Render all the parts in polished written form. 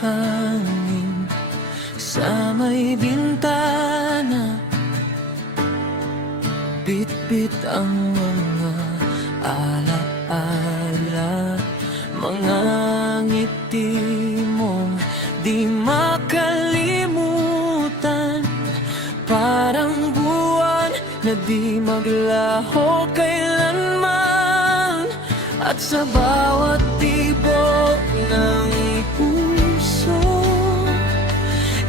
hangin sa may bintana. Bit-bit ang mga alaala, mga ngiti mong di makalimutan. Parang buwan na di maglaho kailanman. At sa bawat tibok ng puso,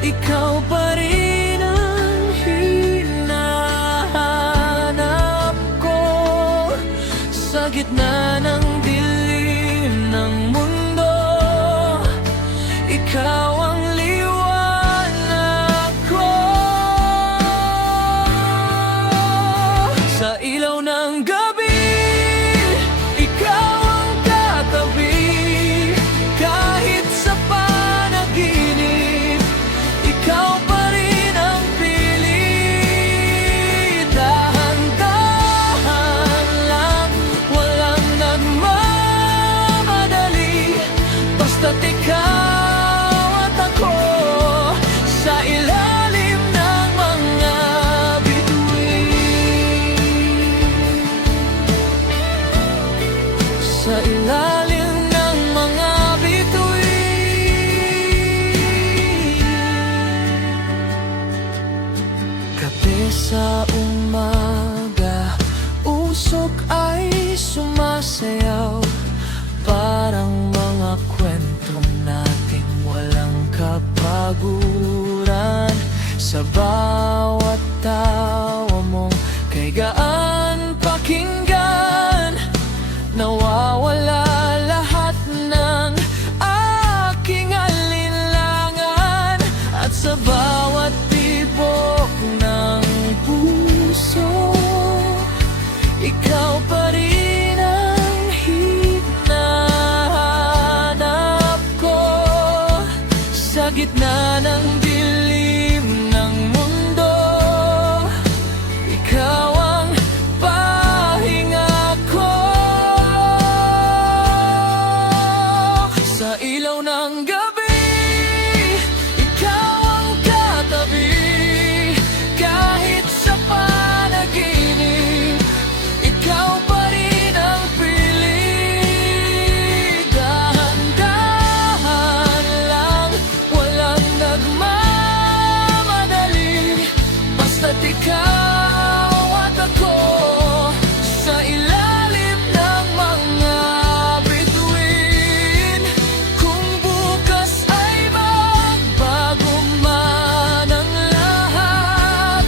ikaw pa rin ang hinahanap ko. Sa gitna ng dilim ng mundo, ikaw ang liwanag ko. Sa ilaw ng gabi, ikaw ang katabi. Kahit sa panaginip, ikaw pa rin ang pilit. Dahan-dahan lang, walang nagmamadali. Basta't ikaw at ako sa ilalim ng mga bituin. Sa ilalim ng mga bituin. Kape sa umaga, usok ay sumasayaw. Parang mga kwento nating walang kapaguran. Sa bawat tawa mong kay gaan pakinggan, nawawala lahat ng aking alinlangan. At sa bawat tibok ng puso, ikaw pa rin ang hinahanap ko. Sa gitna ng dilim ng mundo, ikaw ang pahinga ko. Sa ilaw ng gabi, ikaw ang katabi. Kahit sa panaginip, ikaw pa rin ang pilit. Dahan-dahan lang, walang nagmamadali. Basta't ikaw at ako sa ilalim ng mga bituin. Kung bukas ay magbago man ang lahat,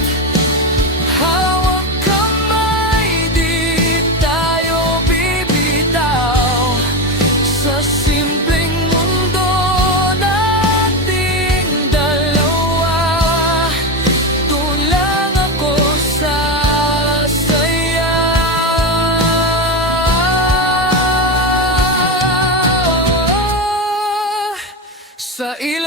hawak kamay, di tayo bibitaw. Sa simpleng mundo nating dalawa, doon lang ako sasaya. Sa ilaw